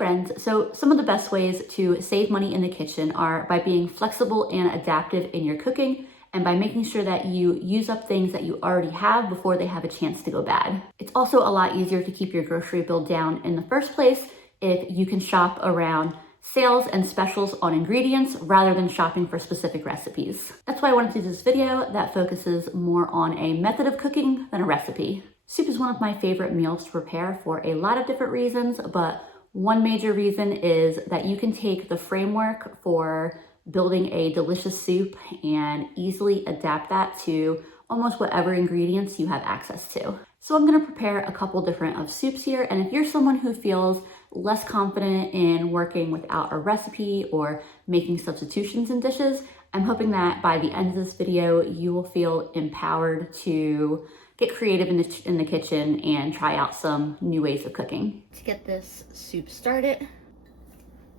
friends, so some of the best ways to save money in the kitchen are by being flexible and adaptive in your cooking and by making sure that you use up things that you already have before they have a chance to go bad. It's also a lot easier to keep your grocery bill down in the first place if you can shop around sales and specials on ingredients rather than shopping for specific recipes. That's why I wanted to do this video that focuses more on a method of cooking than a recipe. Soup is one of my favorite meals to prepare for a lot of different reasons, but one major reason is that you can take the framework for building a delicious soup and easily adapt that to almost whatever ingredients you have access to. So I'm gonna prepare a couple different of soups here, and if you're someone who feels less confident in working without a recipe or making substitutions in dishes, I'm hoping that by the end of this video, you will feel empowered to get creative in the kitchen and try out some new ways of cooking. To get this soup started,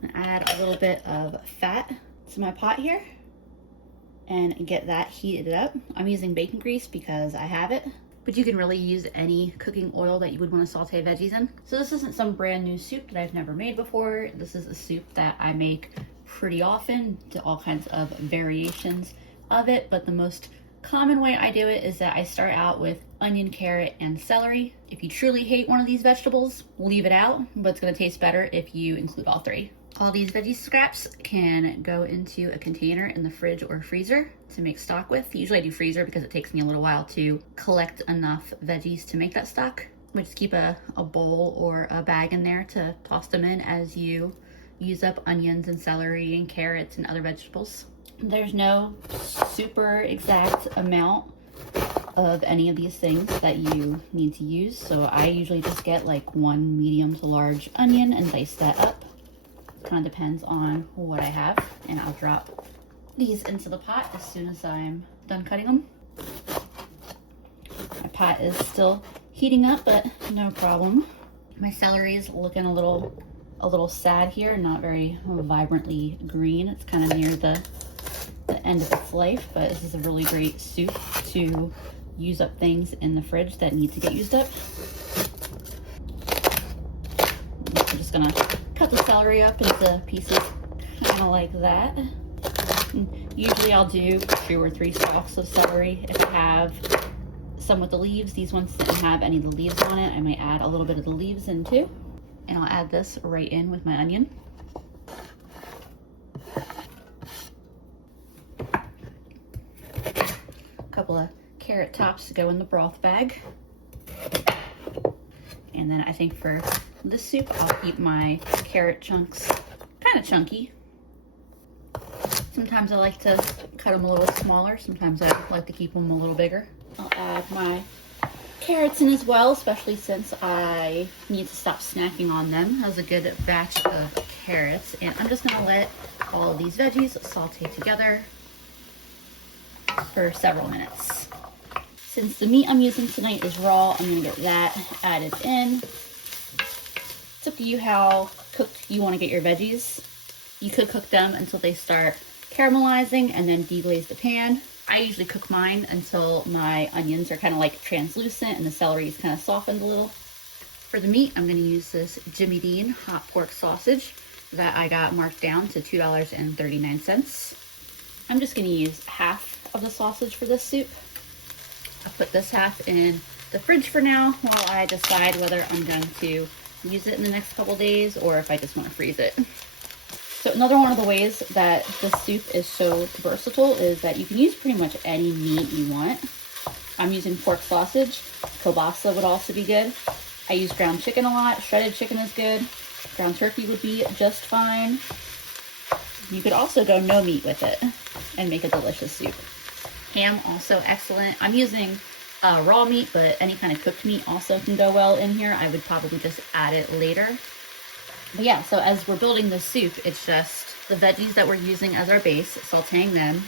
I'm gonna add a little bit of fat to my pot here and get that heated up. I'm using bacon grease because I have it, but you can really use any cooking oil that you would want to saute veggies in. So this isn't some brand new soup that I've never made before. This is a soup that I make pretty often, to all kinds of variations of it, but the most common way I do it is that I start out with onion, carrot, and celery. If you truly hate one of these vegetables, leave it out, but it's gonna taste better if you include all three. All these veggie scraps can go into a container in the fridge or freezer to make stock with. Usually I do freezer because it takes me a little while to collect enough veggies to make that stock. But just keep a bowl or a bag in there to toss them in as you use up onions and celery and carrots and other vegetables. There's no super exact amount of any of these things that you need to use. So I usually just get like one medium to large onion and dice that up. Kind of depends on what I have. And I'll drop these into the pot as soon as I'm done cutting them. My pot is still heating up, but no problem. My celery is looking a little sad here, not very vibrantly green. It's kind of near the end of its life, but this is a really great soup to use up things in the fridge that need to get used up. I'm just gonna cut the celery up into pieces kind of like that. Usually I'll do 2 or 3 stalks of celery. If I have some with the leaves, these ones didn't have any of the leaves on it, I might add a little bit of the leaves in too. And I'll add this right in with my onion. Couple of carrot tops to go in the broth bag. And then I think for this soup, I'll keep my carrot chunks kind of chunky. Sometimes I like to cut them a little smaller. Sometimes I like to keep them a little bigger. I'll add my carrots in as well, especially since I need to stop snacking on them. That was a good batch of carrots. And I'm just gonna let all of these veggies saute together for several minutes. Since the meat I'm using tonight is raw, I'm gonna get that added in. It's up to you how cooked you wanna get your veggies. You could cook them until they start caramelizing and then deglaze the pan. I usually cook mine until my onions are kind of like translucent and the celery is kind of softened a little. For the meat, I'm gonna use this Jimmy Dean hot pork sausage that I got marked down to $2.39. I'm just gonna use half of the sausage for this soup. I'll put this half in the fridge for now while I decide whether I'm going to use it in the next couple days or if I just want to freeze it. So another one of the ways that this soup is so versatile is that you can use pretty much any meat you want. I'm using pork sausage. Kielbasa would also be good. I use ground chicken a lot. Shredded chicken is good. Ground turkey would be just fine. You could also go no meat with it and make a delicious soup. Ham, also excellent. I'm using raw meat, but any kind of cooked meat also can go well in here. I would probably just add it later. But yeah, so as we're building this soup, it's just the veggies that we're using as our base, sauteing them,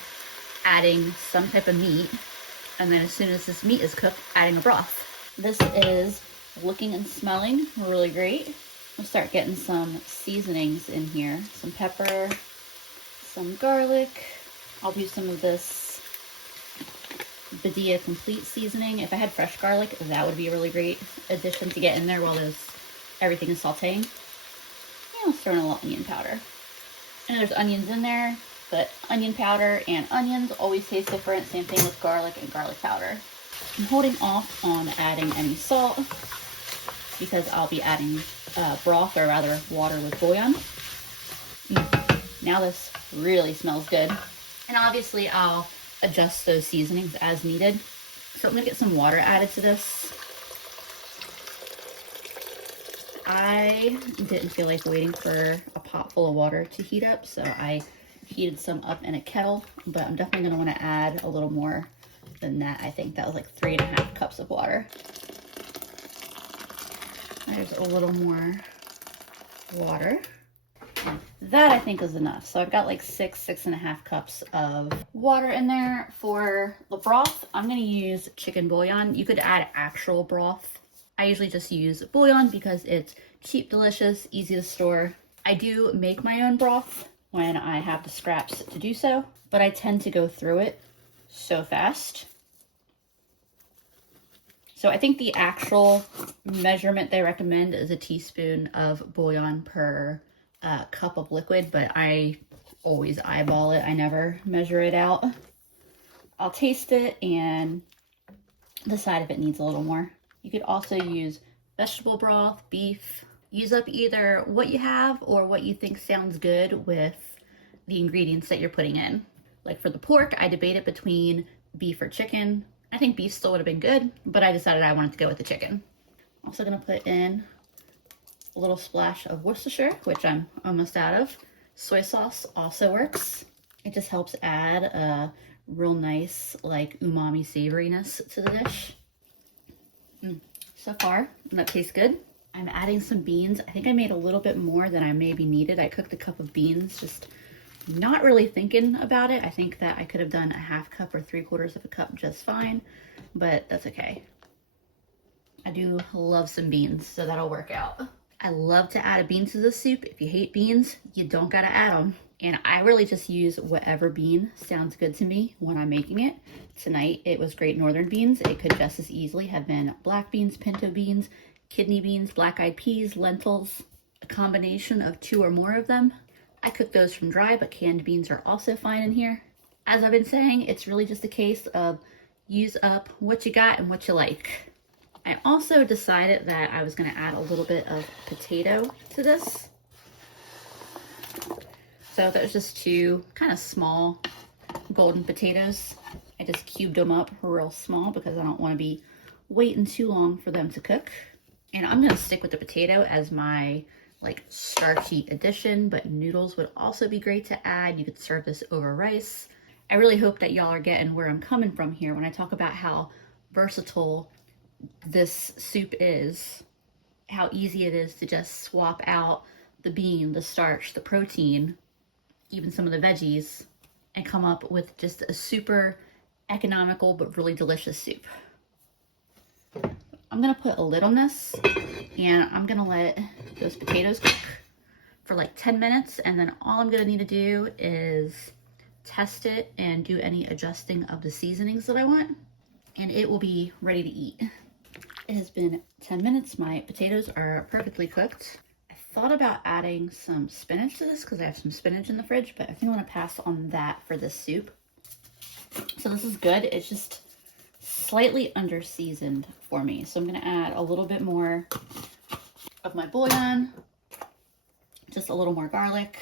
adding some type of meat, and then as soon as this meat is cooked, adding a broth. This is looking and smelling really great. We'll start getting some seasonings in here. Some pepper, some garlic. I'll do some of this Badia Complete seasoning. If I had fresh garlic, that would be a really great addition to get in there while everything is sauteing. Yeah, throw in a little onion powder. And there's onions in there, but onion powder and onions always taste different. Same thing with garlic and garlic powder. I'm holding off on adding any salt because I'll be adding broth, or rather water with bouillon. Now this really smells good. And obviously I'll adjust those seasonings as needed. So I'm gonna get some water added to this. I didn't feel like waiting for a pot full of water to heat up, so I heated some up in a kettle, but I'm definitely gonna wanna add a little more than that. I think that was like 3.5 cups of water. There's a little more water. That I think is enough. So I've got like 6.5 cups of water in there. For the broth, I'm gonna use chicken bouillon. You could add actual broth. I usually just use bouillon because it's cheap, delicious, easy to store. I do make my own broth when I have the scraps to do so, but I tend to go through it so fast. So I think the actual measurement they recommend is a teaspoon of bouillon per cup of liquid, but I always eyeball it. I never measure it out. I'll taste it and decide if it needs a little more. You could also use vegetable broth, beef. Use up either what you have or what you think sounds good with the ingredients that you're putting in. Like for the pork, I debated between beef or chicken. I think beef still would have been good, but I decided I wanted to go with the chicken. Also gonna put in a little splash of Worcestershire, which I'm almost out of. Soy sauce also works. It just helps add a real nice like umami savoriness to the dish. So far, that tastes good. I'm adding some beans. I think I made a little bit more than I maybe needed. I cooked a cup of beans, just not really thinking about it. I think that I could have done a 1/2 cup or 3/4 of a cup just fine, but that's okay. I do love some beans, so that'll work out. I love to add a bean to the soup. If you hate beans, you don't gotta add them. And I really just use whatever bean sounds good to me when I'm making it. Tonight, it was Great Northern beans. It could just as easily have been black beans, pinto beans, kidney beans, black-eyed peas, lentils, a combination of 2 or more of them. I cook those from dry, but canned beans are also fine in here. As I've been saying, it's really just a case of use up what you got and what you like. I also decided that I was gonna add a little bit of potato to this. So that was just 2 kind of small golden potatoes. I just cubed them up real small because I don't want to be waiting too long for them to cook. And I'm gonna stick with the potato as my like starchy addition, but noodles would also be great to add. You could serve this over rice. I really hope that y'all are getting where I'm coming from here when I talk about how versatile this soup is, how easy it is to just swap out the bean, the starch, the protein, even some of the veggies, and come up with just a super economical but really delicious soup. I'm gonna put a lid on this and I'm gonna let those potatoes cook for like 10 minutes, and then all I'm gonna need to do is test it and do any adjusting of the seasonings that I want, and it will be ready to eat. It has been 10 minutes. My potatoes are perfectly cooked. I thought about adding some spinach to this because I have some spinach in the fridge, but I think I'm gonna pass on that for this soup. So this is good. It's just slightly under seasoned for me. So I'm gonna add a little bit more of my bouillon, just a little more garlic,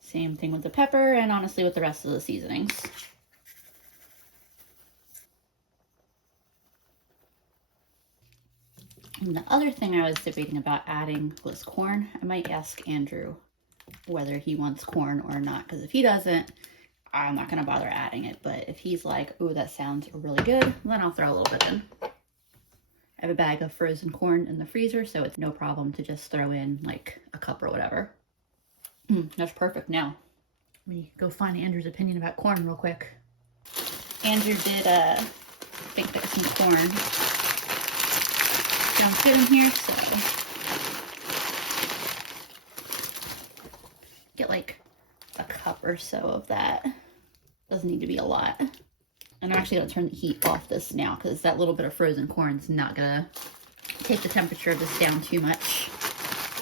same thing with the pepper, and honestly with the rest of the seasonings. And the other thing I was debating about adding was corn. I might ask Andrew whether he wants corn or not, because if he doesn't, I'm not gonna bother adding it. But if he's like, ooh, that sounds really good, then I'll throw a little bit in. I have a bag of frozen corn in the freezer, so it's no problem to just throw in like a cup or whatever. That's perfect. Now, let me go find Andrew's opinion about corn real quick. Andrew did think that some corn sounds good in here, so get like a cup or so of that. Doesn't need to be a lot. And I'm actually gonna turn the heat off this now because that little bit of frozen corn is not gonna take the temperature of this down too much.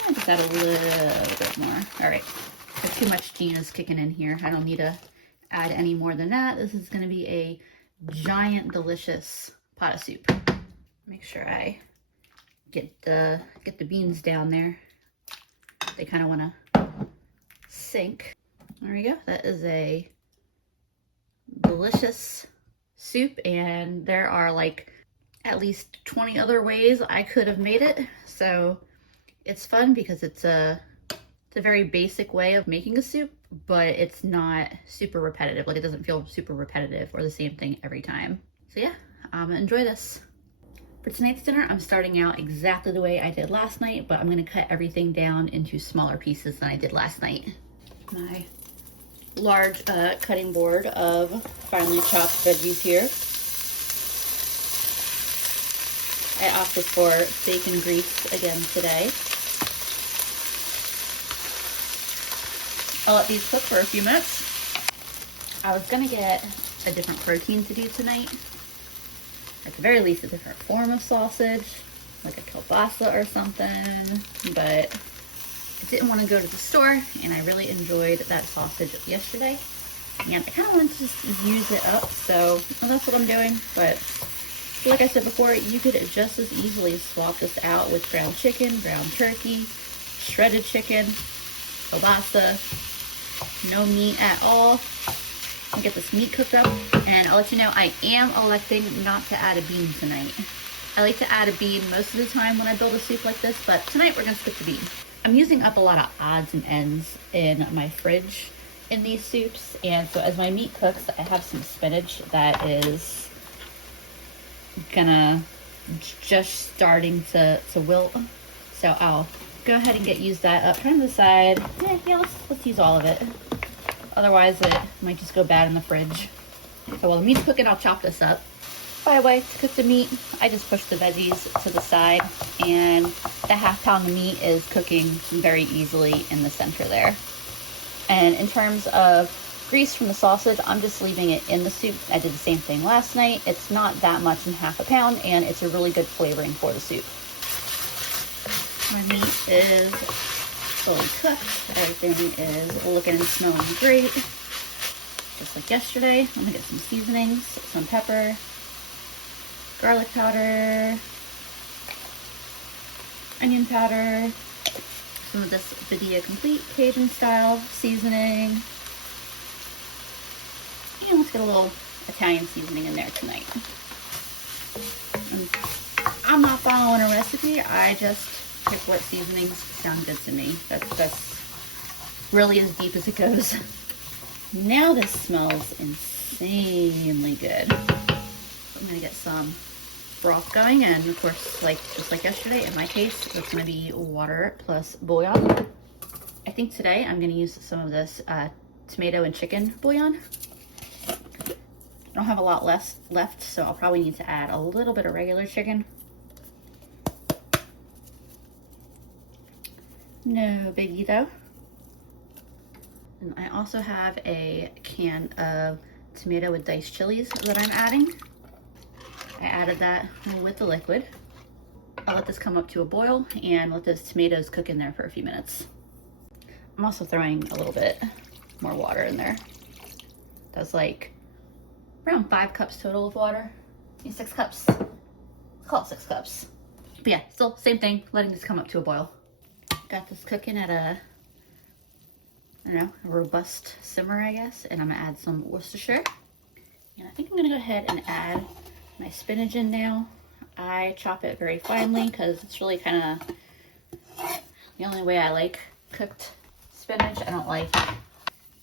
I'll just add a little bit more. All right, so too much Gina's kicking in here. I don't need to add any more than that. This is gonna be a giant, delicious pot of soup. Make sure I get the beans down there. They kind of wanna sink. There we go. That is a delicious soup, and there are like at least 20 other ways I could have made it. So it's fun because it's a very basic way of making a soup, but it's not super repetitive. Like, it doesn't feel super repetitive or the same thing every time. So yeah, enjoy this. For tonight's dinner, I'm starting out exactly the way I did last night, but I'm gonna cut everything down into smaller pieces than I did last night. My large cutting board of finely chopped veggies here. I opted for bacon grease again today. I'll let these cook for a few minutes. I was gonna get a different protein to do tonight. At the very least, a different form of sausage, like a kielbasa or something, but I didn't want to go to the store, and I really enjoyed that sausage yesterday, and I kind of wanted to just use it up, so that's what I'm doing. But like I said before, you could just as easily swap this out with ground chicken, ground turkey, shredded chicken, kielbasa, no meat at all. I'll get this meat cooked up, and I'll let you know I am electing not to add a bean tonight. I like to add a bean most of the time when I build a soup like this, but tonight we're gonna skip the bean. I'm using up a lot of odds and ends in my fridge in these soups, and so as my meat cooks, I have some spinach that is gonna just starting to wilt. So I'll go ahead and use that up. Trying to decide, yeah, let's use all of it. Otherwise, it might just go bad in the fridge. So while the meat's cooking, I'll chop this up. By the way, to cook the meat, I just push the veggies to the side, and the half-pound of meat is cooking very easily in the center there. And in terms of grease from the sausage, I'm just leaving it in the soup. I did the same thing last night. It's not that much in half a pound, and it's a really good flavoring for the soup. My meat is fully cooked. Everything is looking and smelling great, just like yesterday. I'm gonna get some seasonings, some pepper, garlic powder, onion powder, some of this Vidya Complete Cajun style seasoning, and let's get a little Italian seasoning in there tonight. And I'm not following a recipe, I just pick what seasonings sound good to me. That's really as deep as it goes. Now this smells insanely good. I'm gonna get some broth going, and of course, just like yesterday, in my case, that's gonna be water plus bouillon. I think today I'm gonna use some of this tomato and chicken bouillon. I don't have a lot left, so I'll probably need to add a little bit of regular chicken. No biggie though. And I also have a can of tomato with diced chilies that I'm adding. I added that with the liquid. I'll let this come up to a boil and let those tomatoes cook in there for a few minutes. I'm also throwing a little bit more water in there. That's like around 5 cups total of water. 6 cups. Let's call it 6 cups. But yeah, still same thing, letting this come up to a boil. Got this cooking at a robust simmer, I guess. And I'm gonna add some Worcestershire. And I think I'm gonna go ahead and add my spinach in now. I chop it very finely because it's really kind of the only way I like cooked spinach. I don't like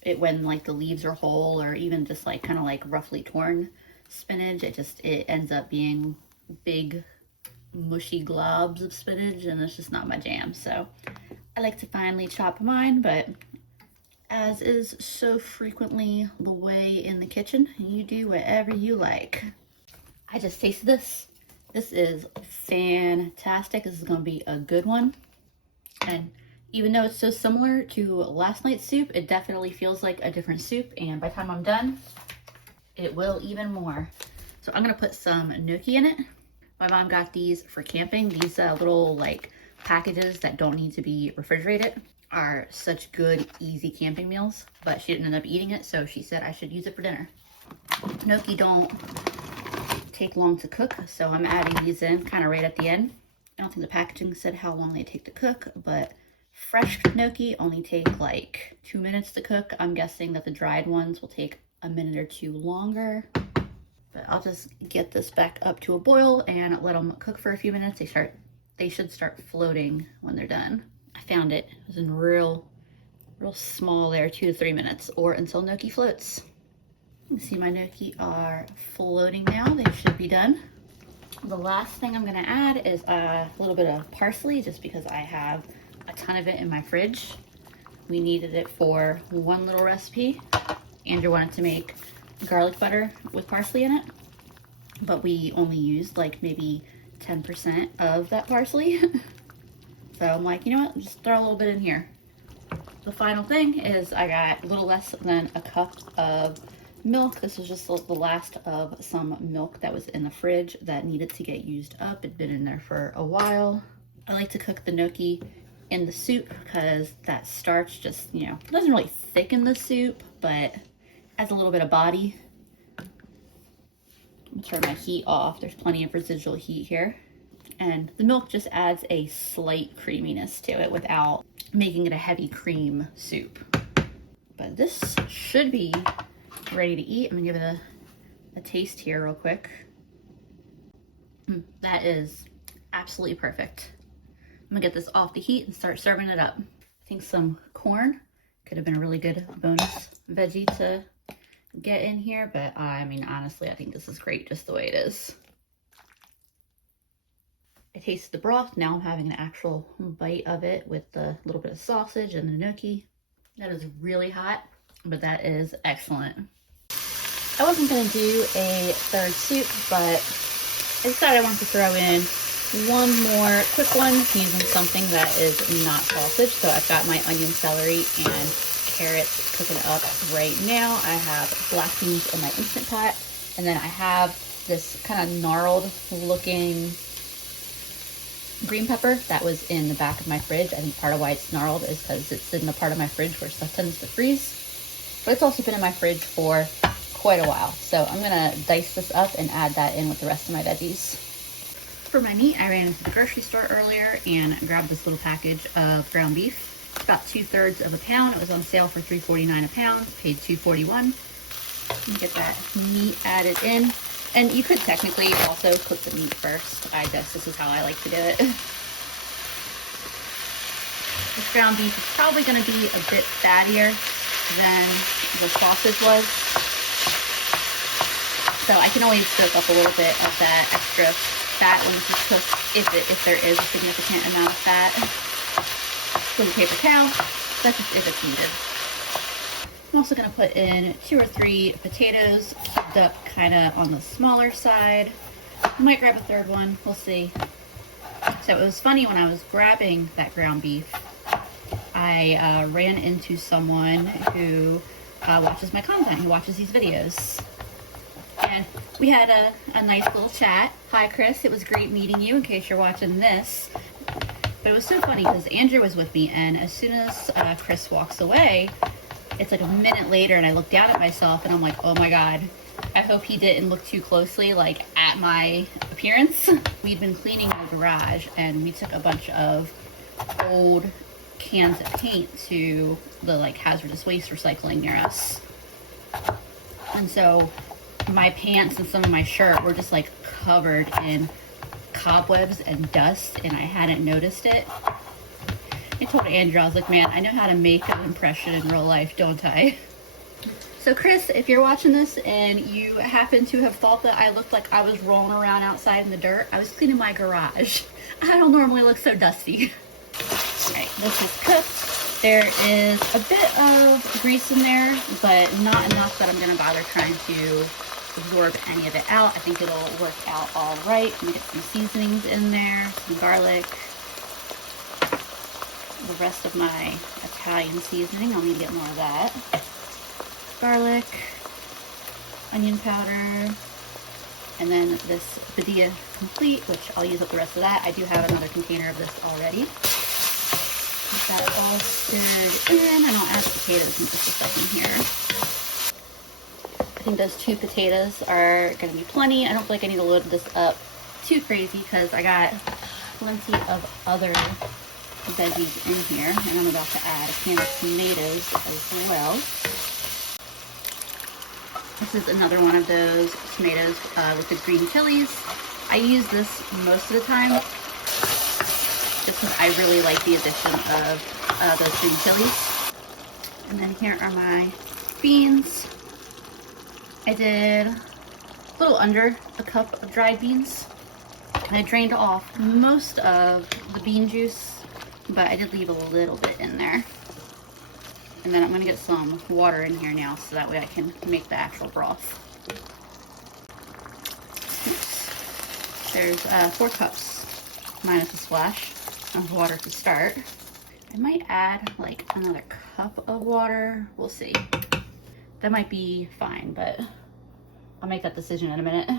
it when like the leaves are whole, or even just like kind of like roughly torn spinach. It ends up being big mushy globs of spinach, and it's just not my jam. So I like to finely chop mine, but as is so frequently the way in the kitchen, you do whatever you like. I just tasted this. This is fantastic. This is gonna be a good one. And even though it's so similar to last night's soup, it definitely feels like a different soup, and by the time I'm done, it will even more. So I'm gonna put some gnocchi in it. My mom got these for camping, these little like packages that don't need to be refrigerated. are such good, easy camping meals, but she didn't end up eating it, so she said I should use it for dinner. Gnocchi don't take long to cook, so I'm adding these in kind of right at the end. I don't think the packaging said how long they take to cook, but fresh gnocchi only take like 2 minutes to cook. I'm guessing that the dried ones will take a minute or two longer. But I'll just get this back up to a boil and let them cook for a few minutes. They should start floating when they're done. I found it. It was in real small there, 2 to 3 minutes, or until gnocchi floats. You can see my gnocchi are floating now. They should be done. The last thing I'm gonna add is a little bit of parsley, just because I have a ton of it in my fridge. We needed it for one little recipe. Andrew wanted to make garlic butter with parsley in it, but we only used like maybe 10% of that parsley. So I'm like, you know what, just throw a little bit in here. The final thing is I got a little less than a cup of milk. This was just the last of some milk that was in the fridge that needed to get used up. It'd been in there for a while. I like to cook the gnocchi in the soup because that starch just, you know, doesn't really thicken the soup, but adds a little bit of body. I'm gonna turn my heat off. There's plenty of residual heat here. And the milk just adds a slight creaminess to it without making it a heavy cream soup. But this should be ready to eat. I'm gonna give it a taste here real quick. That is absolutely perfect. I'm gonna get this off the heat and start serving it up. I think some corn could have been a really good bonus veggie to get in here, but I mean, honestly, I think this is great just the way it is. I tasted the broth. Now I'm having an actual bite of it with the little bit of sausage and the gnocchi. That is really hot, but that is excellent. I wasn't going to do a third soup, but I decided I wanted to throw in one more quick one using something that is not sausage. So I've got my onion, celery, and carrots cooking up right now. I have black beans in my Instant Pot, and then I have this kind of gnarled looking green pepper that was in the back of my fridge. I think part of why it's gnarled is because it's in the part of my fridge where stuff tends to freeze, but it's also been in my fridge for quite a while. So I'm gonna dice this up and add that in with the rest of my veggies. For my meat, I ran into the grocery store earlier and grabbed this little package of ground beef. It's about 2/3 of a pound. It was on sale for $3.49 a pound, paid $2.41. Get that meat added in. And you could technically also cook the meat first. This is how I like to do it. This ground beef is probably going to be a bit fattier than the sausage was. So I can always soak up a little bit of that extra fat when this is cooked, if there is a significant amount of fat. With a paper towel, that's just if it's needed. I'm also going to put in 2 or 3 potatoes, chopped up kind of on the smaller side. I might grab a third one, we'll see. So it was funny, when I was grabbing that ground beef, I ran into someone who watches my content, who watches these videos. And we had a nice little chat. Hi Chris, it was great meeting you in case you're watching this. But it was so funny because Andrew was with me, and as soon as Chris walks away, it's like a minute later and I look down at myself and I'm like, oh my God, I hope he didn't look too closely like at my appearance. We'd been cleaning our garage and we took a bunch of old cans of paint to the like hazardous waste recycling near us. And so my pants and some of my shirt were just like covered in cobwebs and dust, and I hadn't noticed it. I told Andrew, I was like, man, I know how to make an impression in real life, don't I? So Chris, if you're watching this and you happen to have thought that I looked like I was rolling around outside in the dirt, I was cleaning my garage. I don't normally look so dusty. All right, this is cooked. There is a bit of grease in there, but not enough that I'm gonna bother trying to absorb any of it out. I think it'll work out all right. I'm gonna get some seasonings in there, some garlic, the rest of my Italian seasoning. I'll need to get more of that. Garlic, onion powder, and then this Padilla Complete, which I'll use up the rest of that. I do have another container of this already. that all stirred in, and I'll add the potatoes in just a second here. I think those 2 potatoes are gonna be plenty. I don't feel like I need to load this up too crazy because I got plenty of other veggies in here, and I'm about to add a can of tomatoes as well. This is another one of those tomatoes with the green chilies. I use this most of the time just because I really like the addition of those green chilies. And then here are my beans. I did a little under a cup of dried beans, and I drained off most of the bean juice, but I did leave a little bit in there. And then I'm gonna get some water in here now so that way I can make the actual broth. Oops. There's 4 cups minus a splash of water to start. I might add like another cup of water. We'll see. That might be fine, but I'll make that decision in a minute.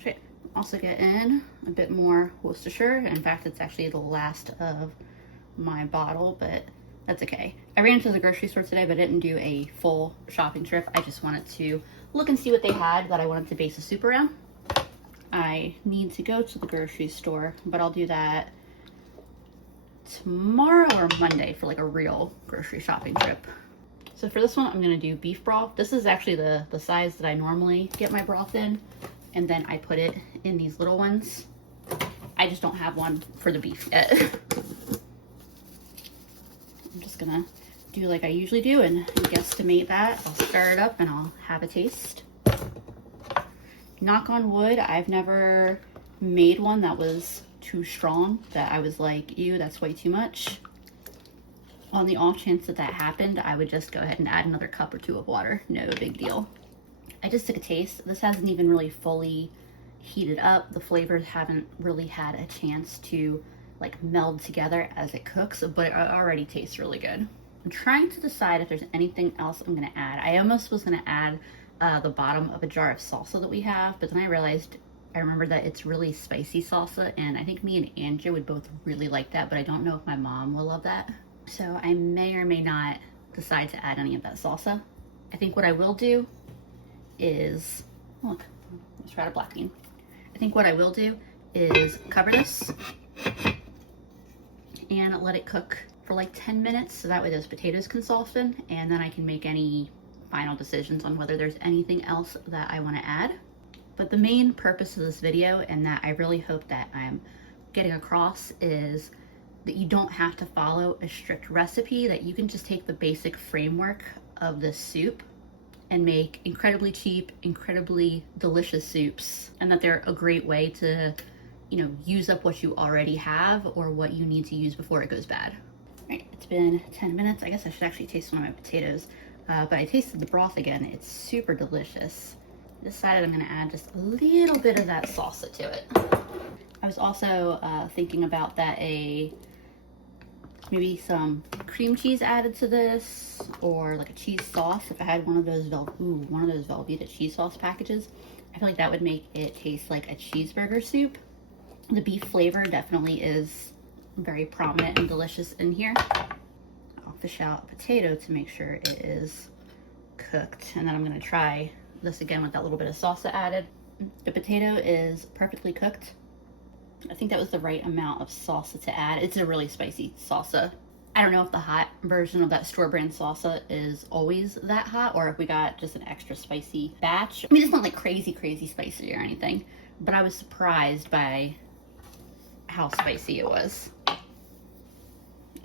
Okay. Also get in a bit more Worcestershire. In fact, it's actually the last of my bottle, but that's okay. I ran into the grocery store today, but I didn't do a full shopping trip. I just wanted to look and see what they had that I wanted to base a soup around. I need to go to the grocery store, but I'll do that tomorrow or Monday for like a real grocery shopping trip. So for this one, I'm gonna do beef broth. This is actually the size that I normally get my broth in, and then I put it in these little ones. I just don't have one for the beef yet. I'm just gonna do like I usually do and guesstimate that. I'll stir it up and I'll have a taste. Knock on wood, I've never made one that was too strong, that I was like, ew, that's way too much. On the off chance that that happened, I would just go ahead and add another cup or 2 of water. No big deal. I just took a taste. This hasn't even really fully heated up. The flavors haven't really had a chance to like meld together as it cooks, but it already tastes really good. I'm trying to decide if there's anything else I'm gonna add. I almost was gonna add the bottom of a jar of salsa that we have, but then I realized, I remember that it's really spicy salsa, and I think me and Angie would both really like that, but I don't know if my mom will love that. So I may or may not decide to add any of that salsa. I think what I will do is, look, let's try a black bean. I think what I will do is cover this and let it cook for like 10 minutes so that way those potatoes can soften, and then I can make any final decisions on whether there's anything else that I want to add. But the main purpose of this video, and that I really hope that I'm getting across, is that you don't have to follow a strict recipe, that you can just take the basic framework of this soup and make incredibly cheap, incredibly delicious soups, and that they're a great way to, you know, use up what you already have or what you need to use before it goes bad. All right, it's been 10 minutes. I guess I should actually taste one of my potatoes, but I tasted the broth again. It's super delicious. I decided I'm gonna add just a little bit of that salsa to it. I was also thinking about that maybe some cream cheese added to this, or like a cheese sauce. If I had one of those Velveeta cheese sauce packages, I feel like that would make it taste like a cheeseburger soup. The beef flavor definitely is very prominent and delicious in here. I'll fish out a potato to make sure it is cooked, and then I'm gonna try this again with that little bit of salsa added. The potato is perfectly cooked. I think that was the right amount of salsa to add. It's a really spicy salsa. I don't know if the hot version of that store brand salsa is always that hot, or if we got just an extra spicy batch. I mean, it's not like crazy spicy or anything, but I was surprised by how spicy it was,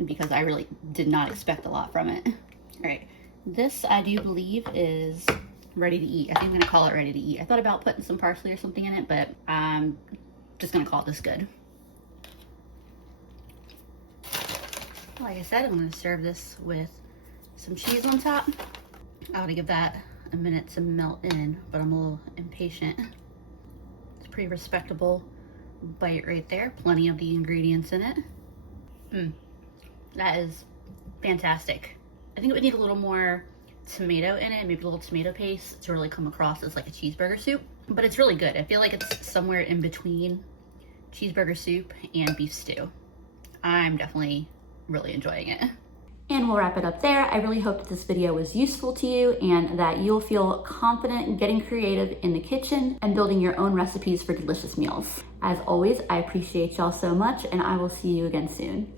because I really did not expect a lot from it. All right, this I do believe is ready to eat. I think I'm gonna call it ready to eat. I thought about putting some parsley or something in it, but just gonna call this good. Like I said, I'm gonna serve this with some cheese on top. I ought to give that a minute to melt in, but I'm a little impatient. It's a pretty respectable bite right there. Plenty of the ingredients in it. That is fantastic. I think it would need a little more tomato in it, maybe a little tomato paste to really come across as like a cheeseburger soup, but it's really good. I feel like it's somewhere in between cheeseburger soup and beef stew. I'm definitely really enjoying it. And we'll wrap it up there. I really hope that this video was useful to you and that you'll feel confident in getting creative in the kitchen and building your own recipes for delicious meals. As always, I appreciate y'all so much, and I will see you again soon.